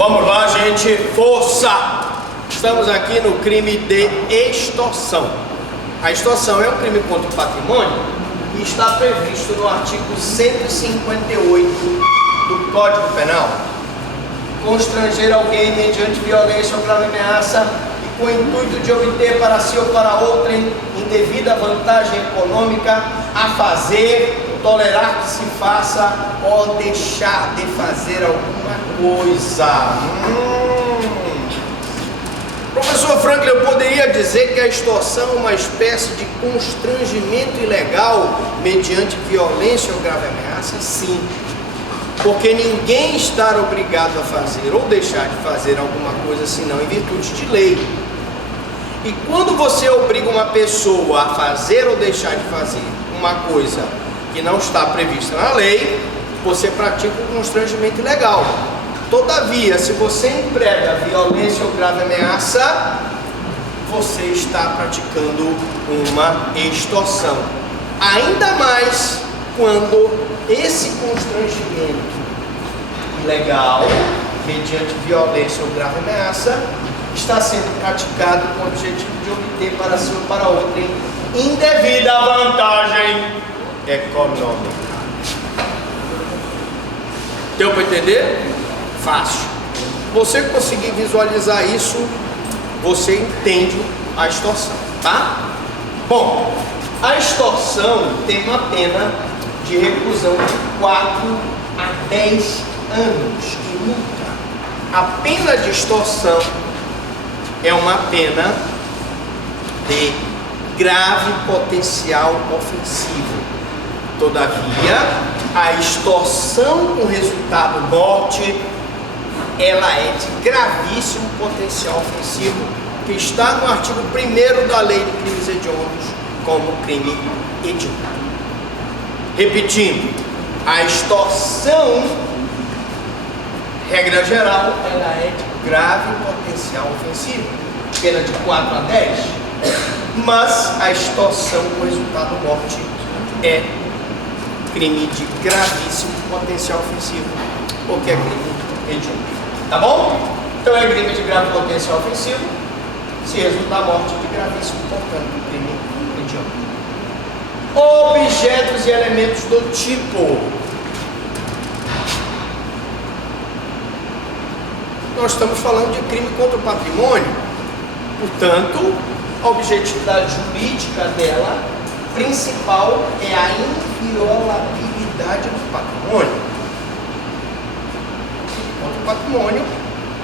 Vamos lá, gente, força! Estamos aqui no crime de extorsão. A extorsão é um crime contra o patrimônio e está previsto no artigo 158 do Código Penal. Constranger alguém mediante violência ou grave ameaça e com o intuito de obter para si ou para outrem indevida vantagem econômica a fazer, tolerar que se faça ou deixar de fazer alguma coisa. Professor Franklin, eu poderia dizer que a extorsão é uma espécie de constrangimento ilegal mediante violência ou grave ameaça? Sim, porque ninguém está obrigado a fazer ou deixar de fazer alguma coisa senão em virtude de lei. E quando você obriga uma pessoa a fazer ou deixar de fazer uma coisa que não está prevista na lei, você pratica um constrangimento ilegal. Todavia, se você emprega violência ou grave ameaça, você está praticando uma extorsão. Ainda mais quando esse constrangimento ilegal, mediante violência ou grave ameaça, está sendo praticado com o objetivo de obter para si ou para outrem indevida vantagem econômica. Deu para entender? Fácil. Você conseguir visualizar isso, você entende a extorsão, tá? Bom, a extorsão tem uma pena de reclusão de 4 a 10 anos e multa. A pena de extorsão é uma pena de grave potencial ofensivo. Todavia, a extorsão com resultado morte, ela é de gravíssimo potencial ofensivo, que está no artigo 1º da Lei de Crimes Hediondos como crime hediondo. Repetindo, a extorsão, regra geral, ela é de grave potencial ofensivo, pena de 4 a 10, mas a extorsão com resultado morte é crime de gravíssimo potencial ofensivo, porque é crime hediondo. Tá bom? Então é crime de grave potencial ofensivo, se resultar morte de gravíssimo, portanto, crime hediondo. Objetos e elementos do tipo. Nós estamos falando de crime contra o patrimônio, portanto, a objetividade jurídica dela principal é a inviolabilidade do patrimônio. Contra o patrimônio,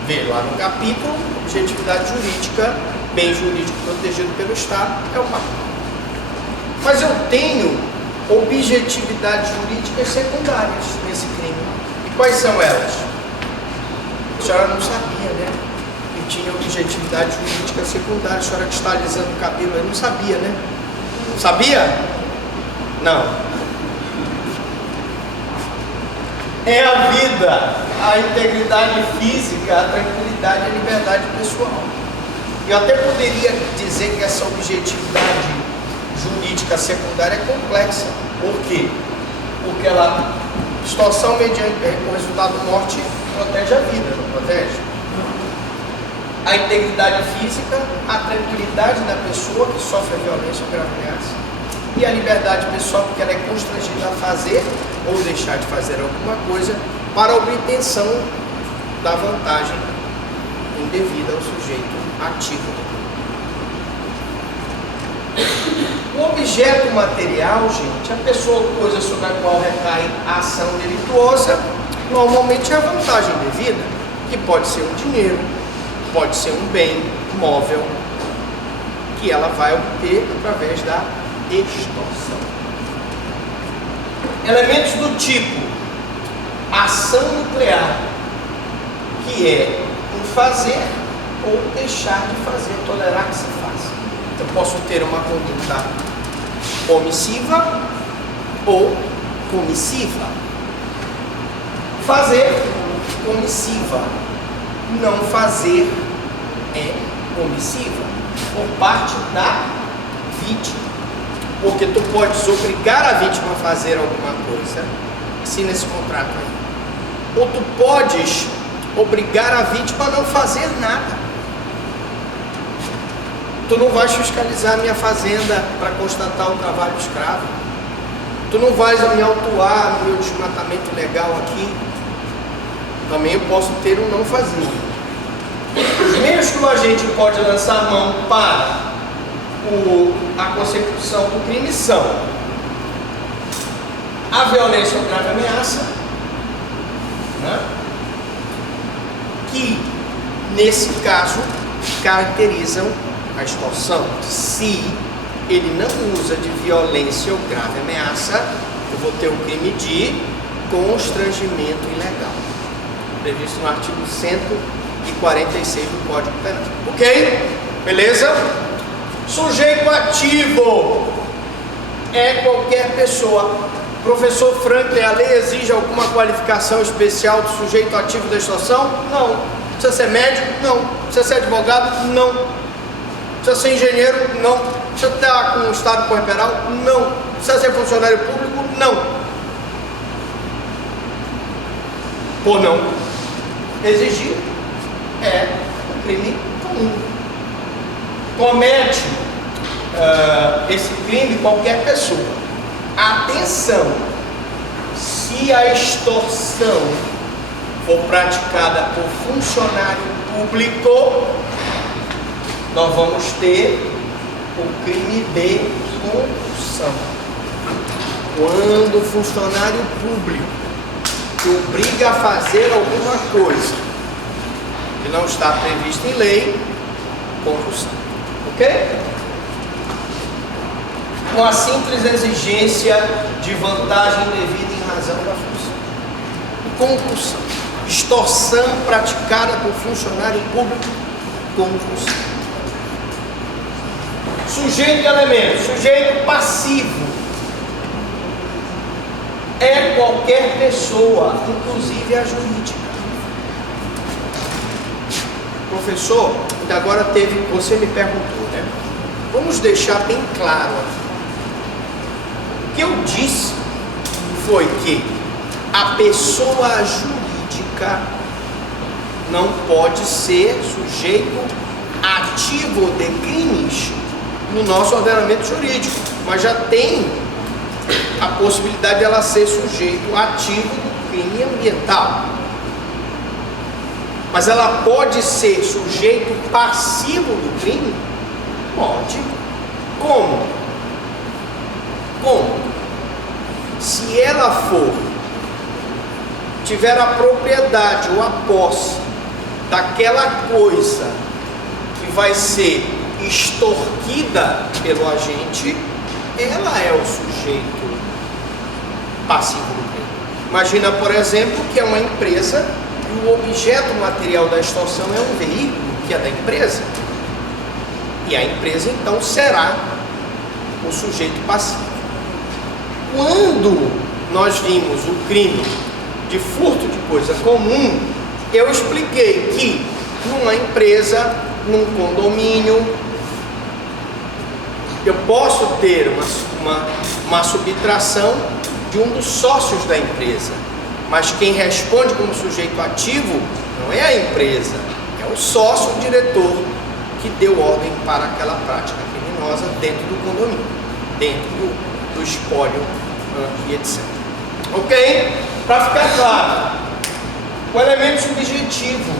vê lá no capítulo, objetividade jurídica, bem jurídico protegido pelo Estado, é o patrimônio. Mas eu tenho objetividades jurídicas secundárias nesse crime. E quais são elas? A senhora não sabia, né? Que tinha objetividade jurídica secundária. A senhora que está alisando o cabelo aí não sabia, né? Sabia? Não. É a vida, a integridade física, a tranquilidade e a liberdade pessoal. Eu até poderia dizer que essa objetividade jurídica secundária é complexa. Por quê? Porque ela, extorsão mediante o resultado de morte, protege a vida, não protege? A integridade física, a tranquilidade da pessoa que sofre a violência ou grave ameaça, e a liberdade pessoal, porque ela é constrangida a fazer ou deixar de fazer alguma coisa para a obtenção da vantagem indevida ao sujeito ativo. O objeto material, gente, a pessoa ou coisa sobre a qual recai a ação delituosa, normalmente é a vantagem devida, que pode ser um dinheiro, pode ser um bem móvel, que ela vai obter através da extorsão. Elementos do tipo ação nuclear, que é um fazer ou deixar de fazer, tolerar que se faça. Eu posso ter uma conduta omissiva ou comissiva. Fazer, omissiva. Não fazer é omissiva por parte da vítima. Porque tu podes obrigar a vítima a fazer alguma coisa, assina esse contrato aí. Ou tu podes obrigar a vítima a não fazer nada. Tu não vais fiscalizar a minha fazenda para constatar o trabalho escravo. Tu não vais me autuar no meu desmatamento ilegal aqui. Também eu posso ter um não fazer. Os meios que o agente pode lançar mão para a consecução do crime são a violência ou grave ameaça, né? Que nesse caso caracterizam a extorsão. Se ele não usa de violência ou grave ameaça, eu vou ter o crime de constrangimento ilegal, previsto no artigo 146 do Código Penal. Ok? Beleza? Sujeito ativo é qualquer pessoa. Professor Franklin, a lei exige alguma qualificação especial do sujeito ativo da extorsão? Não. Precisa ser médico? Não. Precisa ser advogado? Não. Precisa ser engenheiro? Não. Precisa estar com o estado corporal? Não. Precisa ser funcionário público? Não. Por não exigir, é um crime comum. Comete esse crime qualquer pessoa. Atenção, se a extorsão for praticada por funcionário público, nós vamos ter o crime de concussão. Quando o funcionário público te obriga a fazer alguma coisa que não está prevista em lei, concussão. Ok? Com a simples exigência de vantagem devida em razão da função. Concussão. Extorsão praticada por funcionário público, concussão. Sujeito e elemento. Sujeito passivo é qualquer pessoa, inclusive a jurídica. Professor, agora você me perguntou, né? Vamos deixar bem claro aqui. O que eu disse foi que a pessoa jurídica não pode ser sujeito ativo de crimes no nosso ordenamento jurídico, mas já tem a possibilidade de ela ser sujeito ativo do crime ambiental. Mas ela pode ser sujeito passivo do crime? Pode. Como? Se ela tiver a propriedade ou a posse daquela coisa que vai ser extorquida pelo agente, ela é o sujeito passivo do crime. Imagina, por exemplo, que é uma empresa e o objeto material da extorsão é um veículo que é da empresa. E a empresa então será o sujeito passivo. Quando nós vimos o crime de furto de coisa comum, eu expliquei que numa empresa, num condomínio, eu posso ter uma subtração de um dos sócios da empresa, mas quem responde como sujeito ativo não é a empresa, é o sócio, o diretor, que deu ordem para aquela prática criminosa dentro do condomínio, dentro do espólio e etc. Ok? Para ficar claro, o elemento subjetivo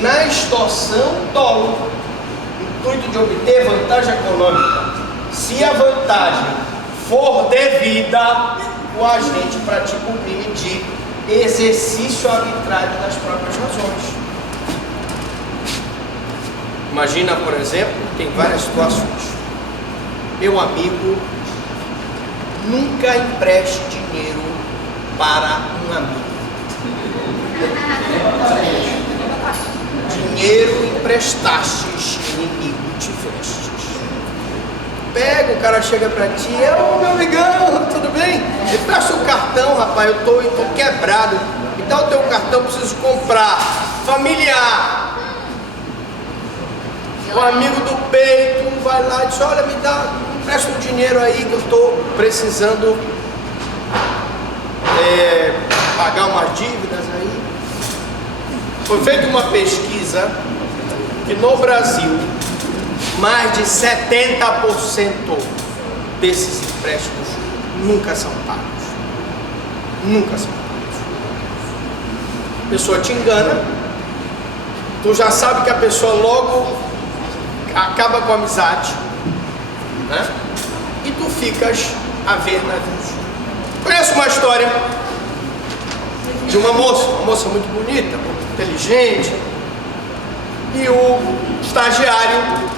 na extorsão, dolo, intuito de obter vantagem econômica. Se a vantagem for devida, o agente pratica o crime de exercício arbitrário das próprias razões. Imagina, por exemplo, tem várias situações. Meu amigo, nunca empreste dinheiro para um amigo. Dinheiro emprestastes, inimigo tivestes. Pega, o cara chega pra ti, ô meu amigão, tudo bem? Me presta o cartão, rapaz, eu tô quebrado. Me dá o teu cartão, preciso comprar. Familiar. O amigo do peito vai lá e diz, olha, me presta um dinheiro aí que eu estou precisando pagar umas dívidas aí. Foi feita uma pesquisa que no Brasil, mais de 70% desses empréstimos nunca são pagos. Nunca são pagos. A pessoa te engana, tu já sabe que a pessoa logo acaba com a amizade, né? E tu ficas a ver navios. Conheço uma história de uma moça muito bonita, muito inteligente, e o estagiário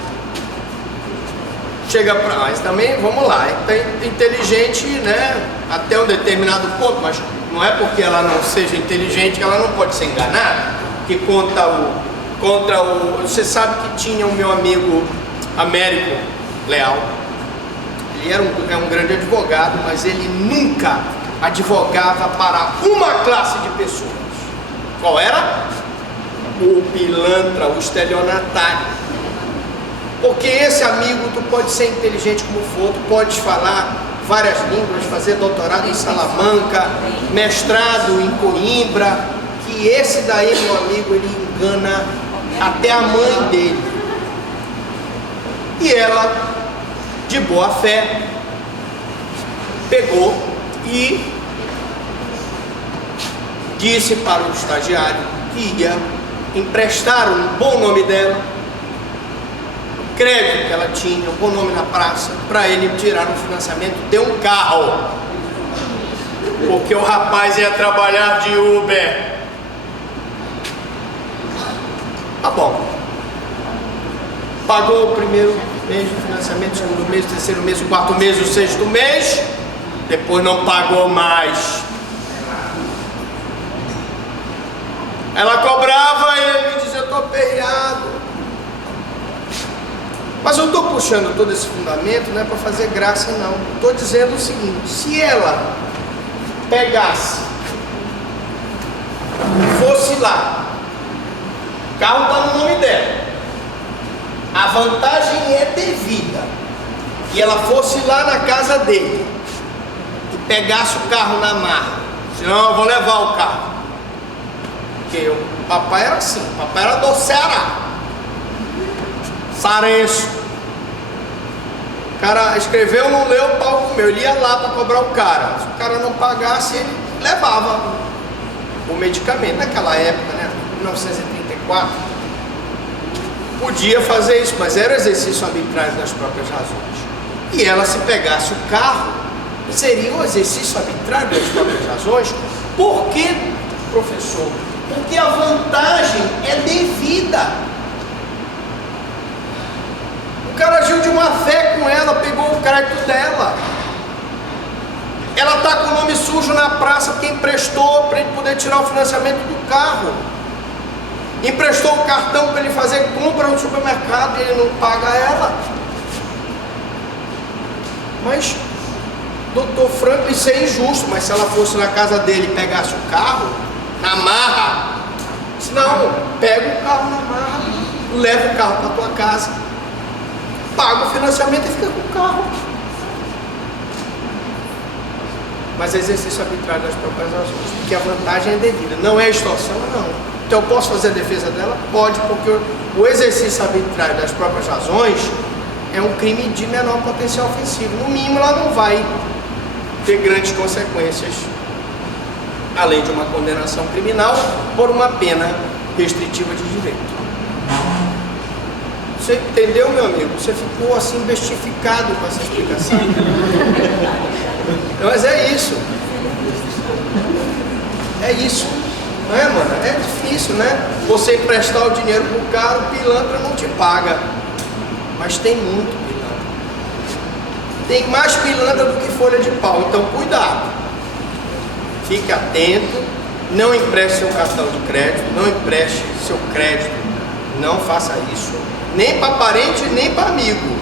chega para nós também, vamos lá, é inteligente, né, até um determinado ponto, mas não é porque ela não seja inteligente que ela não pode ser enganada, que você sabe que tinha o meu amigo Américo Leal, ele é um grande advogado, mas ele nunca advogava para uma classe de pessoas. Qual era? O pilantra, o estelionatário. Porque esse amigo, tu pode ser inteligente como for, tu podes falar várias línguas, fazer doutorado em Salamanca, mestrado em Coimbra, que esse daí, meu amigo, ele engana até a mãe dele. E ela, de boa fé, pegou e disse para o estagiário que ia emprestar um bom nome dela, crédito que ela tinha, um bom nome na praça, para ele tirar um financiamento de um carro, porque o rapaz ia trabalhar de Uber. Tá bom, pagou o primeiro mês de financiamento, o segundo mês, o terceiro mês, o quarto mês, o sexto mês, depois não pagou mais. Ela cobrava e ele dizia: eu estou aperreado. Mas eu estou puxando todo esse fundamento, não é para fazer graça não. Estou dizendo o seguinte: se ela pegasse, fosse lá, o carro está no nome dela, a vantagem é devida, e ela fosse lá na casa dele e pegasse o carro na marra, senão eu vou levar o carro. Porque o papai era assim, o papai era do Ceará, sarenço. O cara escreveu, não leu, o pau comeu. Ele ia lá para cobrar o cara. Se o cara não pagasse, ele levava o medicamento. Naquela época, né, 1934, podia fazer isso, mas era exercício arbitrário das próprias razões. E ela, se pegasse o carro, seria um exercício arbitrário das próprias razões. Por que, professor? Porque a vantagem é devida. O cara agiu de má fé com ela, pegou o crédito dela. Ela está com o nome sujo na praça porque emprestou para ele poder tirar o financiamento do carro. Emprestou o cartão para ele fazer compra no supermercado e ele não paga ela. Mas, doutor Franklin, isso é injusto. Mas se ela fosse na casa dele e pegasse o carro na marra, disse: não, pega o carro na marra, leva o carro para tua casa, paga o financiamento e fica com o carro. Mas é exercício arbitrário das próprias razões, porque a vantagem é devida, não é extorsão, não. Então eu posso fazer a defesa dela? Pode, porque o exercício arbitrário das próprias razões é um crime de menor potencial ofensivo. No mínimo, ela não vai ter grandes consequências, além de uma condenação criminal por uma pena restritiva de direito. Você entendeu, meu amigo? Você ficou assim bestificado com essa explicação. Mas é isso. É isso. Não é, mano? É difícil, né? Você emprestar o dinheiro pro cara, o pilantra não te paga. Mas tem muito pilantra. Tem mais pilantra do que folha de pau. Então, cuidado. Fique atento. Não empreste seu cartão de crédito. Não empreste seu crédito. Não faça isso. Nem para parente, nem para amigo.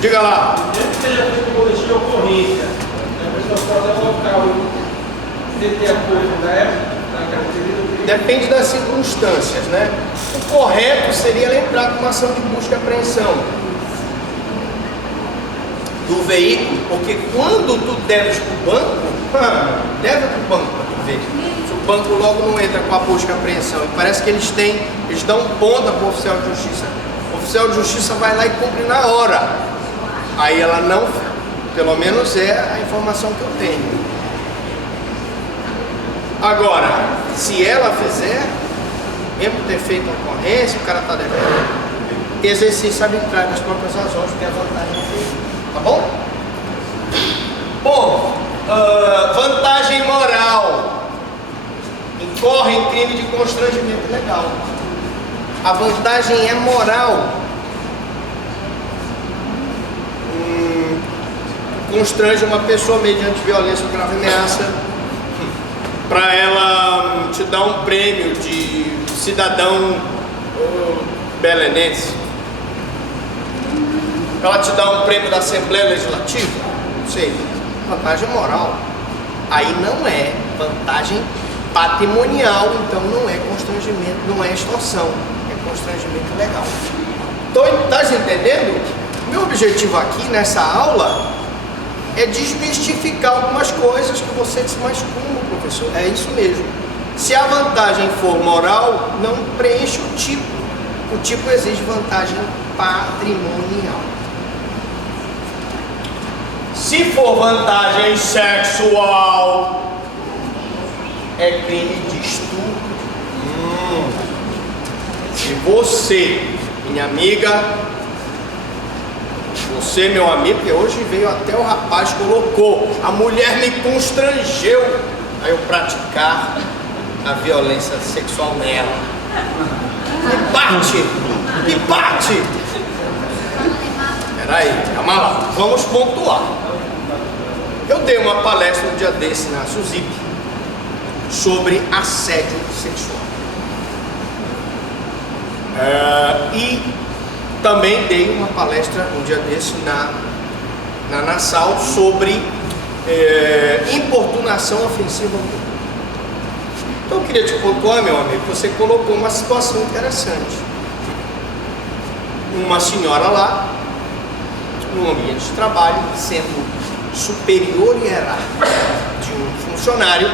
Diga lá. Mesmo que seja feito um boletim de ocorrência, a pessoa pode colocar você ter apoio da época, da característica. Depende das circunstâncias, né? O correto seria ela entrar com uma ação de busca e apreensão do veículo, porque quando tu deves para o banco, deve para o banco para tu ver. Se o banco logo não entra com a busca e apreensão. E parece que eles dão ponta para o oficial de justiça. O oficial de justiça vai lá e cumpre na hora. Aí ela não, pelo menos é a informação que eu tenho. Agora, se ela fizer, mesmo ter feito a ocorrência, o cara está devendo, exercício arbitrário das próprias razões, porque é a vantagem dele. Tá bom? Bom, vantagem moral. Incorre em crime de constrangimento ilegal. A vantagem é moral. Constrange uma pessoa mediante violência ou grave ameaça para ela te dar um prêmio de cidadão belenense, para ela te dar um prêmio da Assembleia Legislativa, não sei, vantagem moral. Aí não é vantagem patrimonial, então não é constrangimento, não é extorsão, é constrangimento legal. Então, tá entendendo? Meu objetivo aqui nessa aula é desmistificar algumas coisas que você disse, mas como, professor? É isso mesmo. Se a vantagem for moral, não preenche o tipo. O tipo exige vantagem patrimonial. Se for vantagem sexual, é crime de estupro. Se você, minha amiga, você, meu amigo, que hoje veio até o rapaz, colocou, a mulher me constrangeu a eu praticar a violência sexual nela. Me bate! Me bate! Peraí, calma lá, vamos pontuar. Eu dei uma palestra um dia desse na SUSIP sobre assédio sexual. E também dei uma palestra um dia desse na Nassau sobre importunação ofensiva ao público. Então eu queria te pontuar, meu amigo, você colocou uma situação interessante. Uma senhora lá, num ambiente de trabalho, sendo superior hierárquico de um funcionário,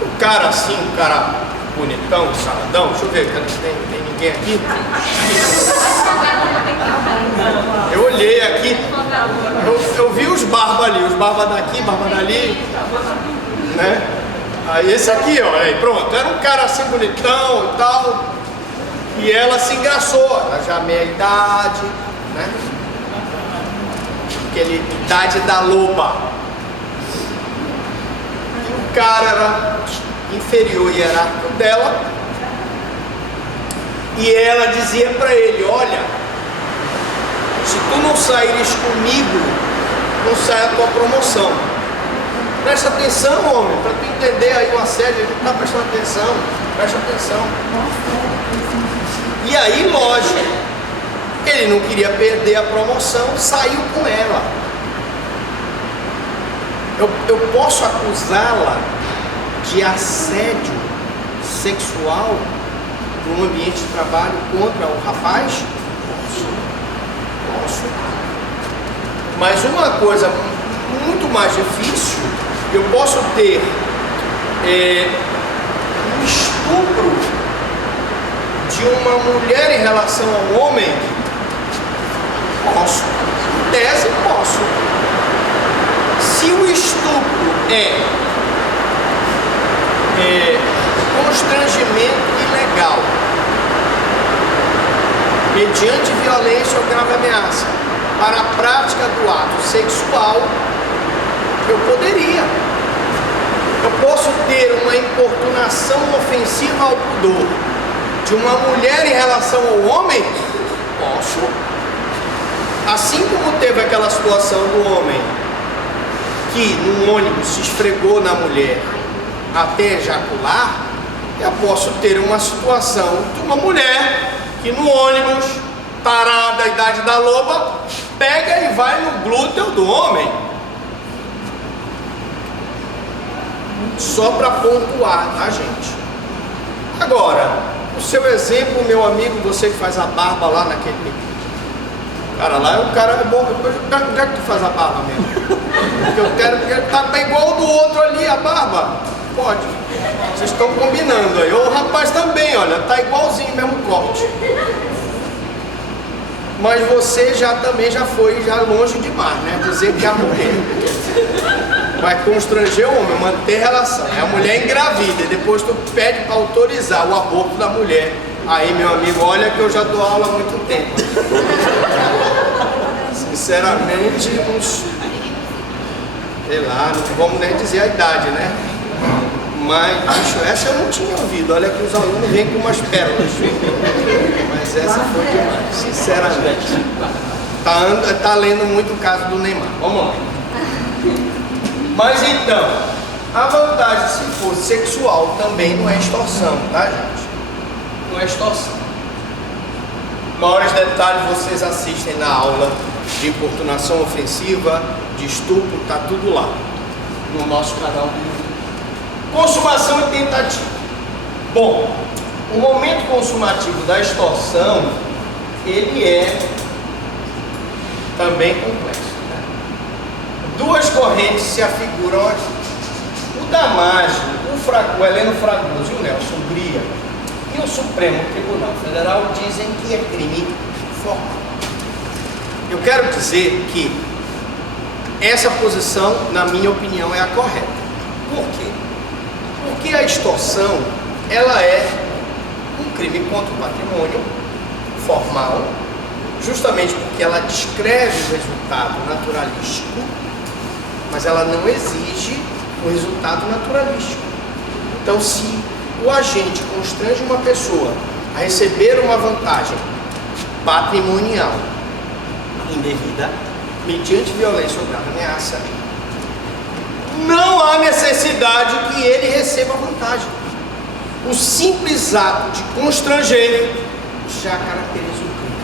o cara assim, um cara bonitão, saladão, deixa eu ver, tem ninguém aqui? Eu olhei aqui, eu vi os barbas ali, os barbas daqui, barba dali, né? Aí esse aqui, ó, aí pronto, era um cara assim bonitão e tal, e ela se engraçou, ela já meia idade, né? Aquela idade da loba. E o cara era inferior hierárquico dela, e ela dizia para ele, olha, se tu não saíres comigo, não sai a tua promoção. Presta atenção, homem, para tu entender aí o assédio, ele não está prestando atenção, presta atenção. E aí, lógico, ele não queria perder a promoção, saiu com ela. Eu posso acusá-la de assédio sexual no ambiente de trabalho contra o rapaz? Posso. Mas uma coisa muito mais difícil, eu posso ter um estupro de uma mulher em relação ao homem? Posso. Em tese, posso. Se o estupro é constrangimento ilegal, mediante violência ou grave ameaça, para a prática do ato sexual, eu poderia. Eu posso ter uma importunação ofensiva ao pudor de uma mulher em relação ao homem? Posso. Assim como teve aquela situação do homem que no ônibus se esfregou na mulher até ejacular, eu posso ter uma situação de uma mulher que no ônibus, tarada, a idade da loba, pega e vai no glúteo do homem. Só para pontuar, tá, gente? Agora, o seu exemplo, meu amigo, você que faz a barba lá naquele cara lá, o cara é bom. Onde é que tu faz a barba mesmo? Porque eu quero, porque tá igual do outro ali, a barba. Pode. Vocês estão combinando aí. O rapaz também, olha, tá igualzinho, mesmo corte. Mas você também já foi longe demais, né? Dizer que a mulher vai constranger o homem, manter relação. É a mulher engravida e depois tu pede para autorizar o aborto da mulher. Aí, meu amigo, olha que eu já dou aula há muito tempo. Sinceramente, sei lá, não vamos nem dizer a idade, né? Mas, bicho, essa eu não tinha ouvido. Olha que os alunos vêm com umas pérolas. Mas essa foi demais, sinceramente. Tá lendo muito o caso do Neymar. Vamos lá. Mas então, a vantagem, se for sexual, também não é extorsão, tá, gente? Não é extorsão. Maiores detalhes vocês assistem na aula de importunação ofensiva, de estupro, tá tudo lá no nosso canal do YouTube. Consumação e tentativa. Bom, o momento consumativo da extorsão, ele é também complexo, né? Duas correntes se afiguram aqui. O Damásio, o Heleno Fragoso e o Nelson Gria e o Supremo Tribunal Federal dizem que é crime formal. Eu quero dizer que essa posição, na minha opinião, é a correta. Por quê? Porque a extorsão, ela é um crime contra o patrimônio formal, justamente porque ela descreve o resultado naturalístico, mas ela não exige o resultado naturalístico. Então, se o agente constrange uma pessoa a receber uma vantagem patrimonial indevida, mediante violência ou grave ameaça, não há necessidade que ele receba vantagem. O simples ato de constranger já caracteriza o crime.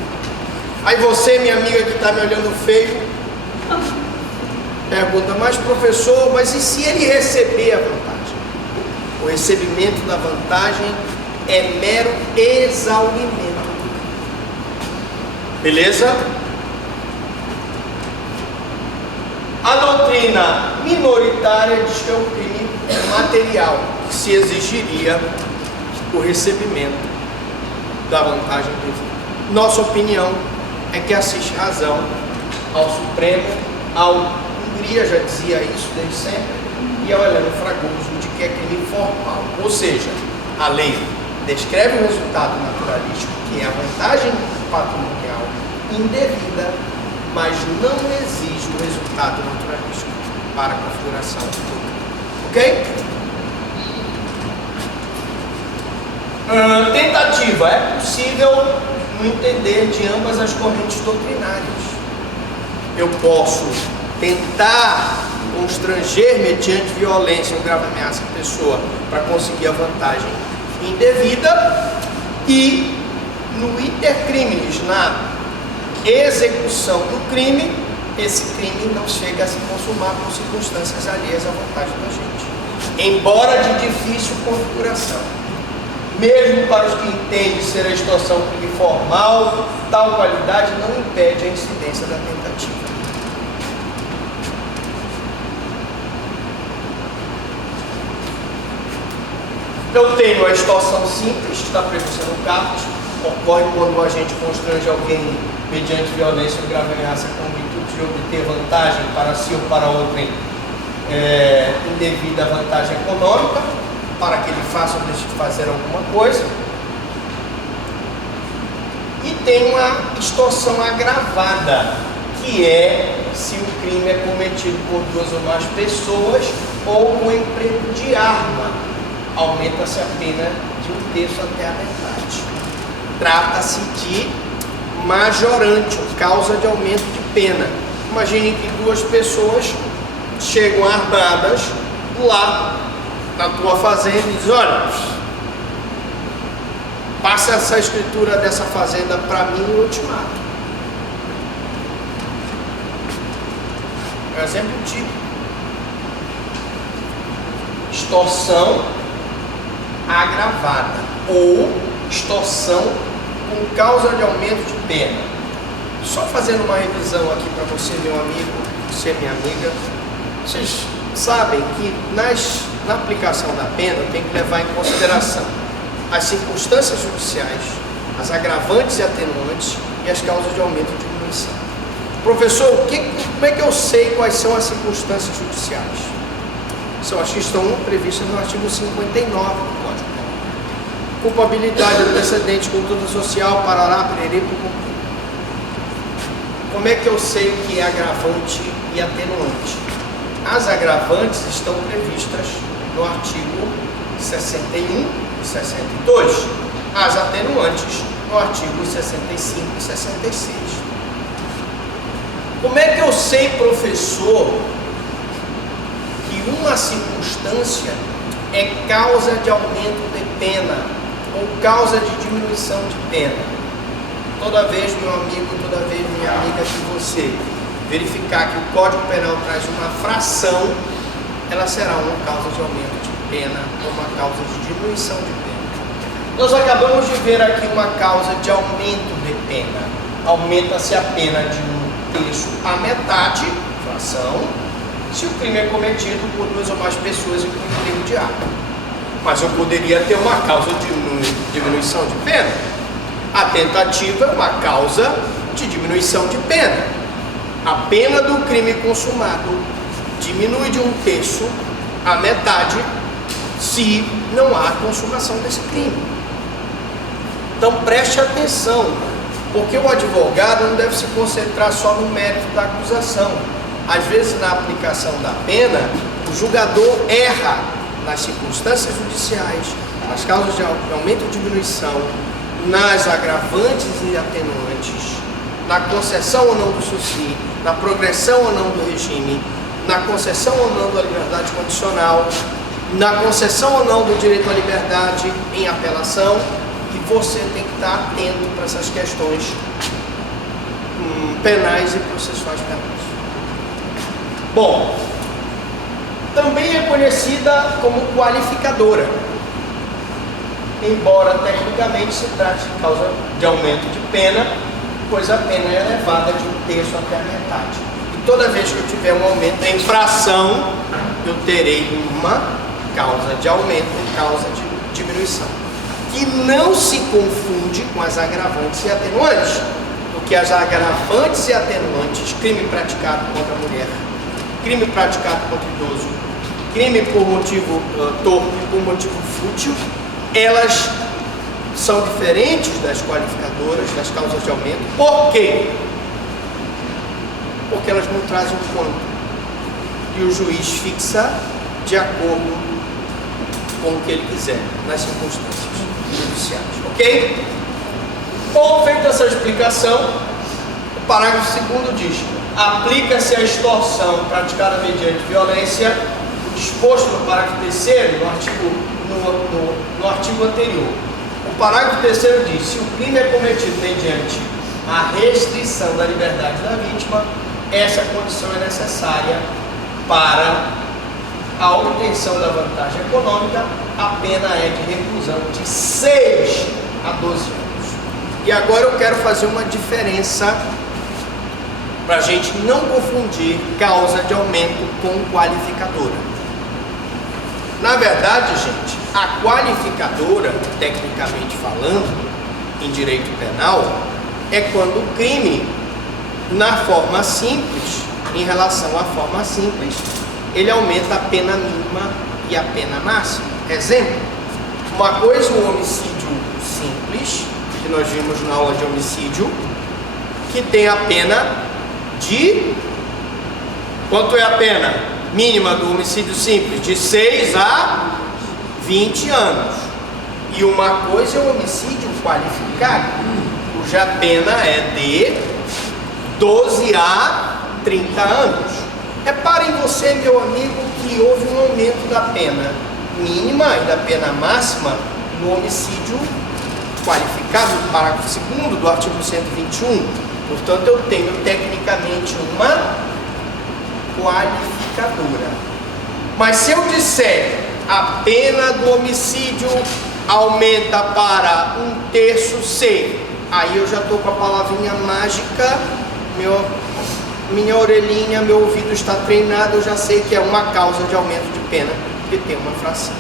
Aí você, minha amiga que está me olhando feio, pergunta, mas professor, mas e se ele receber a vantagem? O recebimento da vantagem é mero exaurimento. Beleza? A doutrina minoritária diz que é um crime material, que se exigiria o recebimento da vantagem devida. Nossa opinião é que assiste razão ao Supremo, ao Hungria já dizia isso desde sempre, e ao Heleno Fragoso de que é crime formal. Ou seja, a lei descreve o resultado naturalístico, que é a vantagem patrimonial indevida, mas não exige o resultado naturalístico para a configuração do crime. Ok? Tentativa. É possível no entender de ambas as correntes doutrinárias. Eu posso tentar constranger mediante violência ou grave ameaça a pessoa para conseguir a vantagem indevida, e no intercriminis, na execução do crime, esse crime não chega a se consumar por circunstâncias alheias à vontade da gente, embora de difícil configuração. Mesmo para os que entendem ser a extorsão crime formal, tal qualidade não impede a incidência da tentativa. Eu tenho a extorsão simples, está prevista no caput, ocorre quando o agente constrange alguém mediante violência ou grave ameaça com o intuito de obter vantagem para si ou para outrem, indevida vantagem econômica, para que ele faça ou deixe de fazer alguma coisa. E tem uma extorsão agravada, que é se o crime é cometido por duas ou mais pessoas ou com emprego de arma. Aumenta-se a pena de 1/3 até a metade. Trata-se de majorante, ou causa de aumento de pena. Imagine que duas pessoas chegam armadas lá na tua fazenda e dizem, olha, passa essa escritura dessa fazenda para mim e eu te mato. É um exemplo típico. Extorsão agravada ou extorsão com causa de aumento de pena. Só fazendo uma revisão aqui para você, meu amigo, você, minha amiga, vocês sabem que nas na aplicação da pena, eu tenho que levar em consideração as circunstâncias judiciais, as agravantes e atenuantes e as causas de aumento e diminuição. Professor, como é que eu sei quais são as circunstâncias judiciais? São as que estão previstas no artigo 59 do Código Penal. Culpabilidade, antecedente, conduta social, parará, pererê, pupum. Como é que eu sei o que é agravante e atenuante? As agravantes estão previstas no artigo 61 e 62. As atenuantes no artigo 65 e 66. Como é que eu sei, professor, que uma circunstância é causa de aumento de pena ou causa de diminuição de pena? Toda vez, meu amigo, toda vez, minha amiga, que você verificar que o Código Penal traz uma fração, ela será uma causa de aumento de pena ou uma causa de diminuição de pena. Nós acabamos de ver aqui uma causa de aumento de pena. Aumenta-se a pena de 1/3 à metade, fração, se o crime é cometido por 2 ou mais pessoas em crime de ato. Mas eu poderia ter uma causa de diminuição de pena. A tentativa é uma causa de diminuição de pena. A pena do crime consumado diminui de 1/3 à metade se não há consumação desse crime. Então preste atenção, porque o advogado não deve se concentrar só no mérito da acusação. Às vezes, na aplicação da pena, o julgador erra nas circunstâncias judiciais, nas causas de aumento ou diminuição, nas agravantes e atenuantes, na concessão ou não do SUSI, na progressão ou não do regime, na concessão ou não da liberdade condicional, na concessão ou não do direito à liberdade em apelação, e você tem que estar atento para essas questões penais e processuais penais. Bom, também é conhecida como qualificadora, embora tecnicamente se trate de causa de aumento de pena, pois a pena é elevada de 1/3 até a metade. E toda vez que eu tiver um aumento em fração, eu terei uma causa de aumento e causa de diminuição. Que não se confunde com as agravantes e atenuantes, porque as agravantes e atenuantes, crime praticado contra a mulher, crime praticado contra o idoso, crime por motivo torpe, por motivo fútil, elas são diferentes das qualificadoras, das causas de aumento. Por quê? Porque elas não trazem um quanto. E o juiz fixa de acordo com o que ele quiser, nas circunstâncias judiciais. Ok? Bom, feita essa explicação, o parágrafo 2º diz: aplica-se a extorsão praticada mediante violência, o disposto no parágrafo 3º, no artigo anterior. O parágrafo 3º diz: se o crime é cometido mediante a restrição da liberdade da vítima, essa condição é necessária para a obtenção da vantagem econômica. A pena é de reclusão de 6 a 12 anos. E agora eu quero fazer uma diferença para a gente não confundir causa de aumento com qualificadora. Na verdade, gente, a qualificadora, tecnicamente falando, em direito penal, é quando o crime, na forma simples, em relação à forma simples, ele aumenta a pena mínima e a pena máxima. Exemplo, uma coisa, o homicídio simples, que nós vimos na aula de homicídio, que tem a pena de... Quanto é a pena mínima do homicídio simples? De 6 a 20 anos. E uma coisa é o homicídio qualificado, cuja pena é de 12 a 30 anos. Reparem você, meu amigo, que houve um aumento da pena mínima e da pena máxima no homicídio qualificado, no parágrafo 2º do artigo 121. Portanto, eu tenho tecnicamente uma qualificadora. Mas se eu disser a pena do homicídio aumenta para 1/3 C, aí eu já estou com a palavrinha mágica, minha orelhinha, meu ouvido está treinado, eu já sei que é uma causa de aumento de pena porque tem uma fração.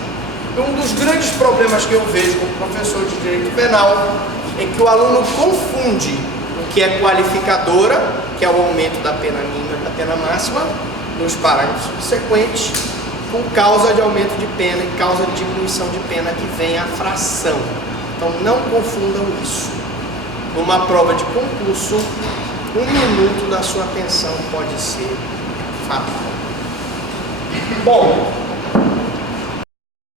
Um dos grandes problemas que eu vejo como professor de direito penal é que o aluno confunde o que é qualificadora, que é o aumento da pena mínima e da pena máxima, nos parágrafos subsequentes, com causa de aumento de pena e causa de diminuição de pena, que vem a fração. Então não confundam isso. Numa prova de concurso, 1 minuto da sua atenção pode ser fatal. Bom,